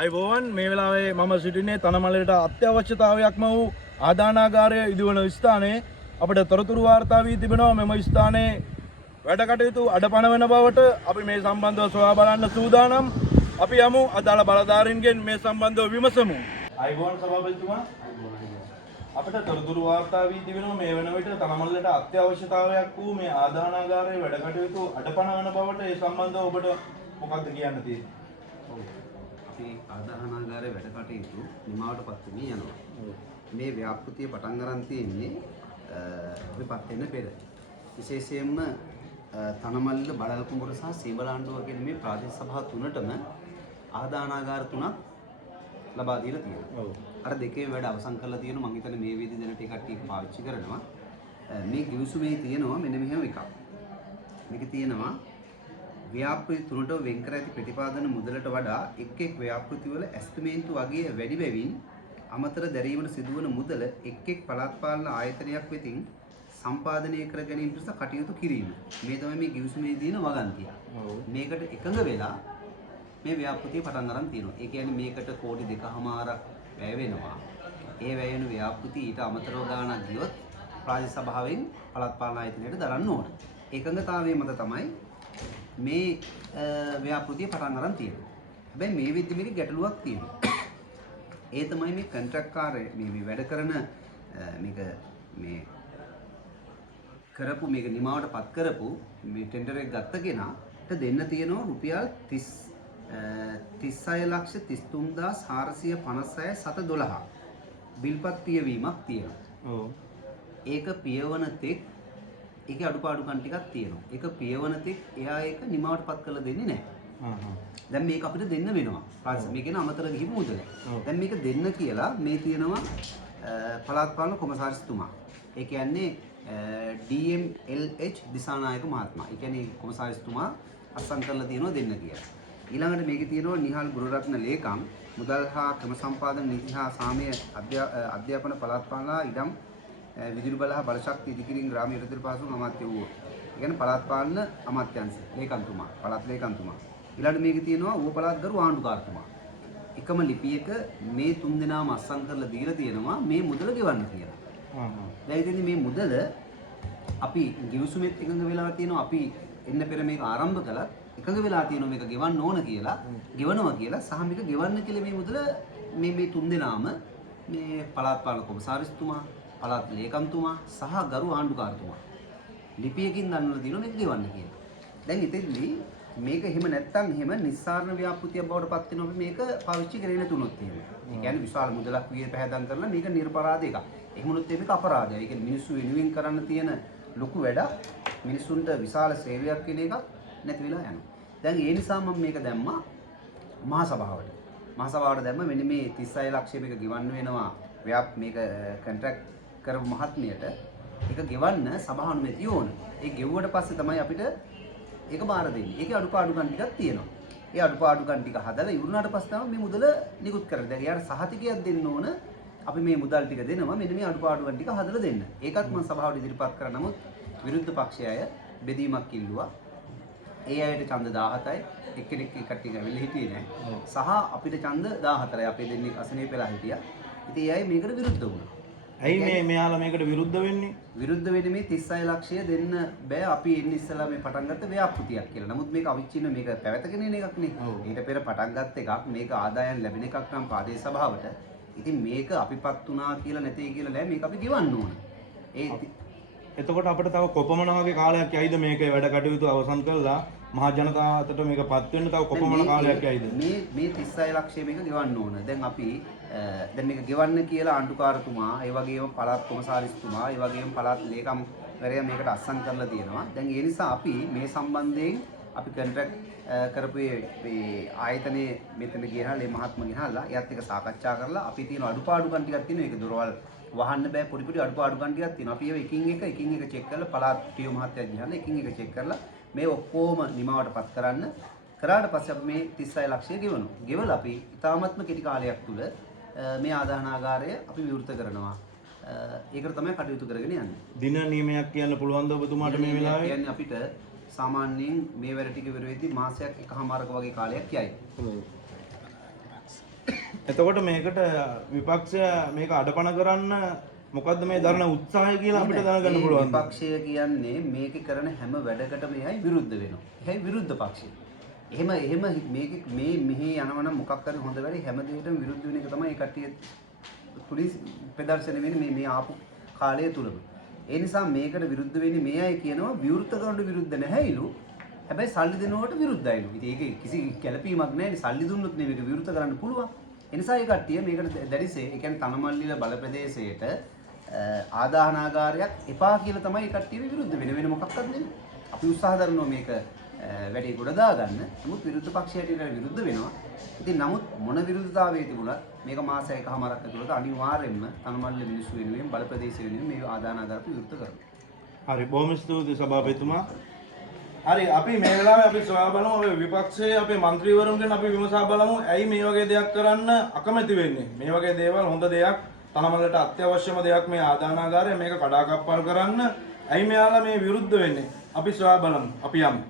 අයිබෝවන් මේ වෙලාවේ මම සිටින්නේ තනමලට අත්‍යවශ්‍යතාවයක්ම වූ ආදානාගාරය ඉදිවන ස්ථානයේ අපිට තොරතුරු වාර්තා වී තිබෙනවා මෙම ස්ථානයේ වැඩ කටයුතු අඩපණ වෙන බවට අපි මේ සම්බන්ධව සොයා බලන්න සූදානම්. අපි යමු අදාළ බලධාරීන්ගෙන් මේ සම්බන්ධව විමසමු. අයිබෝවන් සභාපතිතුමා අපිට තොරතුරු වාර්තා වී තිබෙනවා මේ වෙන විට තනමලට අත්‍යවශ්‍යතාවයක් වූ මේ ආදානාගාරයේ වැඩ කටයුතු අඩපණ වෙන බවට ඒ සම්බන්ධව ඔබට මොකක්ද කියන්න තියෙන්නේ? ආදාහනාගාරයේ වැඩ කටයුතු නිමාවටපත් වෙමි යනවා. මේ ව්‍යාපෘතිය පටන් ගන්න තියෙන්නේ අපිපත් වෙන්න පෙර. විශේෂයෙන්ම තනමල්ල බඩල් කුඹුර සහ සීබලාණ්ඩුව කියන මේ ප්‍රාදේශ සභා තුනටම ආදාහනාගාර තුනක් ලබා දීලා තියෙනවා. අර දෙකේ වැඩ අවසන් කරලා තියෙනවා. මම හිතන්නේ මේ වේදි දෙන ටික කට්ටිය පාවිච්චි කරනවා. මේ ගිවිසුමේ තියෙනවා මෙන්න මෙහෙම එකක්. මේකේ තියෙනවා ව්‍යාපෘති තුනට වෙන් කර ඇති ප්‍රතිපාදන මුදලට වඩා එක් එක් ව්‍යාපෘති වල ඇස්තිමේන්තු වගේ වැඩි බැවින් අමතර දැරීමට සිදුවන මුදල එක් එක් පළාත් පාලන ආයතනයක් වෙතින් සම්පාදනය කර ගැනීම පිණිස කටයුතු කිරීම. මේ තමයි මේ ගිවිසුමේ දින වගන්තිය. මේකට එකඟ වෙලා මේ ව්‍යාපෘතිය පටන් ගන්න තියෙනවා. ඒ කියන්නේ මේකට කෝටි 2.5ක් වැය වෙනවා. ඒ වැය වෙන ව්‍යාපෘති ඊට අමතරව ගාණක් ගියොත් ප්‍රාදේශ සභාවෙන් පළාත් පාලන ආයතනයට දරන්න ඕන. එකඟතාවයේ මත තමයි මේ ව්‍යාපෘතිය පටන් ගන්න තියෙනවා. හැබැයි මේ විදිහට මේක ගැටලුවක් තියෙනවා. ඒ තමයි මේ කොන්ට්‍රැක්ට් කාර්ය මේ වැඩ කරන මේක මේ කරපු මේක නිමාවටපත් කරපු මේ ටෙන්ඩර් එක ගත්ත කෙනාට දෙන්න තියෙනවා රුපියල් 36,33,456.712 බිල්පත් පියවීමක් තියෙනවා. ඒක පියවන තෙක් ඒකේ අඩුපාඩුකම් ටිකක් තියෙනවා. ඒක පියවන තෙක් එයා ඒක නිමාවටපත් කරලා දෙන්නේ නැහැ. දැන් මේක අපිට දෙන්න වෙනවා. මේකේන අමතර ගිහින් මුදල. දැන් මේක දෙන්න කියලා මේ තියෙනවා පළාත් පාලන කොමසාරිස්තුමා. ඒ කියන්නේ DMLH දිසානායක මහත්මයා. ඒ කියන්නේ කොමසාරිස්තුමා අත්සන් කරලා තියෙනවා දෙන්න කියලා. ඊළඟට මේකේ තියෙනවා නිහාල් ගුණරත්න ලේකම් මුදල් හා ක්‍රම සම්පාදන නීති හා සාමය අධ්‍යාපන පළාත් පාලන ඉඩම් විදුලි බල හා බලශක්ති ඉදිකිරීම ග්‍රාමීය ඉදිරි පාසු අමාත්‍ය වූ. ඒ කියන්නේ පළාත් පාලන අමාත්‍යාංශ ලේකම්තුමා, පළාත් ලේකම්තුමා. ඊළඟට මේකේ තියෙනවා ඌව පළාත් ගරු ආණ්ඩුකාරතුමා. එකම ලිපියක මේ තුන් දෙනාම අස්සම් කරලා දීලා තියෙනවා මේ මුදල ගෙවන්න කියලා. දැන් ඉතින් මේ මුදල අපි ගිවිසුමෙත් එකඟ වෙලා තියෙනවා අපි එන්න පෙර මේක ආරම්භ කළා එකඟ වෙලා තියෙනවා මේක ගෙවන්න ඕන කියලා, ගෙවනවා කියලා සහ මේක ගෙවන්න කියලා මේ මුදල මේ තුන් දෙනාම මේ පළාත් පාලන කොමසාරිස්තුමා පළාත් ලේකම්තුමා සහ ගරු ආණ්ඩුකාරතුමා ලිපියකින් දන්වලා දිනවා මේක ගෙවන්න කියලා. දැන් ඉතින්දී මේක එහෙම නැත්තම් එහෙම නිස්සාරණ ව්‍යාපෘතියක් බවට පත් වෙනවා මේක පාවිච්චි කරේ නැතුනොත් එහෙම. ඒ කියන්නේ විශාල මුදලක් විය පැහැදම් කරලා මේක නිර්පරාධ එකක්. එහෙමනොත් මේක අපරාධයක්. ඒ කියන්නේ මිනිස්සු වෙනුවෙන් කරන්න තියෙන ලොකු වැඩක් මිනිසුන්ට විශාල සේවයක් කියන එකක් නැති වෙලා යනවා. දැන් ඒ නිසා මම මේක දැම්මා මහා සභාවට. මහා සභාවට දැම්ම මෙන්න මේ 36 ලක්ෂය මේක ගෙවන්න වෙනවා. මේක කොන්ට්‍රැක්ට් කරපු මහත්මියට ඒක ගෙවන්න සභාව අනුමැතිය ඕන. ඒ ගෙවුවට පස්සේ තමයි අපිට ඒක බාර දෙන්නේ. ඒකේ අඩුපාඩුකම් ටිකක් තියෙනවා. ඒ අඩුපාඩුකම් ටික හදලා ඉවරුනාට පස්සේ තමයි මේ මුදල නිකුත් කරන්නේ. දැන් යාර සහතිකයක් දෙන්න ඕන. අපි මේ මුදල් ටික දෙනවා. මෙන්න මේ අඩුපාඩුකම් ටික හදලා දෙන්න. ඒකත් මම සභාවට ඉදිරිපත් කරා. නමුත් විරුද්ධ පක්ෂය අය බෙදීමක් ඉල්ලුවා. ඒ අයට ඡන්ද 17යි. එක්කෙනෙක් කට්ටිය ඇවිල්ලා හිටියේ නැහැ. සහ අපිට ඡන්ද 14යි. අපේ දෙන්නේ අසනීප වෙලා හිටියා. ඉතින් ඒ අය මේකට විරුද්ධ වුණා. ඇයි මෙයාලා මේකට විරුද්ධ වෙන්නේ? විරුද්ධ වෙන්නේ මේ 36 ලක්ෂය දෙන්න බෑ අපි එන්න ඉස්සලා මේ පටන් ගත්ත ව්‍යාපෘතියක් කියලා. නමුත් මේක අවිච්ඡින්න මේක පැවතගෙන එන එකක් නේ. ඊට පෙර පටන් ගත්ත එකක් මේක ආදායම් ලැබෙන එකක් නම් ප්‍රාදේශ සභාවට. ඉතින් මේක අපිපත් වුණා කියලා නැtei කියලා නෑ මේක අපි ගෙවන්න ඕන. එතකොට අපිට තව කොපමණ වගේ කාලයක් යයිද මේක වැඩ කටයුතු අවසන් කරලා මහා ජනතාවට මේකපත් වෙන්න තව කොපමණ කාලයක් යයිද? මේ 36 ලක්ෂය මේක ගෙවන්න ඕන. දැන් අපි දැන් මේක ගෙවන්න කියලා ආණ්ඩුකාරතුමා, ඒ වගේම පළාත් කොමසාරිස්තුමා, ඒ වගේම පළාත් ලේකම්වරයා මේකට අස්සම් කරලා තියෙනවා. දැන් ඒ නිසා අපි මේ සම්බන්ධයෙන් අපි කොන්ට්‍රැක්ට් කරපු මේ ආයතනයේ මෙතන ගියහලා මේ මහත්ම ගියහලා එයත් එක්ක සාකච්ඡා කරලා අපි තියෙන අඩුපාඩුකම් ටිකක් තියෙනවා. ඒක දොරවල් වහන්න බෑ පොඩි පොඩි අඩුපාඩුකම් ටිකක් තියෙනවා. අපි ඒව එකින් එක චෙක් කරලා පළාත් ටියෝ මහත්තයා ගියහලා එකින් එක චෙක් කරලා මේ ඔක්කොම නිමාවටපත් කරන්න කරාට පස්සේ අපි මේ 36 ලක්ෂය ගෙවනවා. ගෙවලා අපි ඉතාමත්ම කෙටි කාලයක් තුල මේ ආදාහනාගාරය අපි විවෘත කරනවා. ඒකට තමයි කටයුතු කරගෙන යන්නේ. දින නියමයක් කියන්න පුළුවන්ද ඔබතුමාට මේ වෙලාවේ? කියන්නේ අපිට සාමාන්‍යයෙන් මේ වැඩ ටික ඉවර වෙද්දී මාසයක් එකමාරක වගේ කාලයක් යයි. එතකොට මේකට විපක්ෂය මේක අඩපණ කරන්න මොකද්ද මේ දරන උත්සාහය කියලා අපිට දැනගන්න පුළුවන්. විපක්ෂය කියන්නේ මේක කරන හැම වැඩකටම එහයි විරුද්ධ වෙනවා. එහයි විරුද්ධ පක්ෂය. එහෙම මේක මේ මෙහි යනවනම් මොකක් හරි හොඳ වැඩි හැම දෙයකටම විරුද්ධ වෙන එක තමයි ඒ කට්ටිය පුලිස් ප්‍රදර්ශන වෙන්නේ මේ ආපු කාලය තුලම. ඒ නිසා මේකට විරුද්ධ වෙන්නේ මේ අය කියනවා විවෘත කරනට විරුද්ධ නැහැයිලු. හැබැයි සල්ලි දෙනවට විරුද්ධයිලු. ඉතින් ඒක කිසි කැළපීමක් නැහැ. සල්ලි දුන්නොත් නේ මේක විවෘත කරන්න පුළුවන්. ඒ නිසා ඒ කට්ටිය මේකට දැඩිසේ ඒ කියන්නේ තනමල්ලිල බල ප්‍රදේශයට ආදාහනාගාරයක් එපා කියලා තමයි ඒ කට්ටිය විරුද්ධ වෙන මොකක්වත් නෙමෙයි. අපි උත්සාහ කරනවා මේක වැඩි ගොඩ දාගන්න. නමුත් විරුද්ධ පක්ෂයට විරුද්ධ වෙනවා. ඉතින් නමුත් මොන විරුද්ධතාවයේ තිබුණත් මේක මාස එකමාරක් ඇතුළත අනිවාර්යයෙන්ම තනමල්ල මිනිස්සු වෙනුවෙන් බල ප්‍රදේශ වෙනුවෙන් මේ ආදාහනාගාර විවෘත කරනවා. හරි බොහොම ස්තුතියි සභාපතිතුමා. හරි අපි මේ වෙලාවේ අපි සොයා බලමු අපේ විපක්ෂයේ අපේ മന്ത്രിවරුන්ගෙන් අපි විමසා බලමු ඇයි මේ වගේ දෙයක් කරන්න අකමැති වෙන්නේ. මේ වගේ දේවල් හොඳ දෙයක් තනමල්ලට අත්‍යවශ්‍යම දෙයක් මේ ආදාහනාගාරය මේක කඩාකප්පල් කරන්න ඇයි මෙයාලා මේ විරුද්ධ වෙන්නේ. අපි සොයා බලමු. අපි යමු.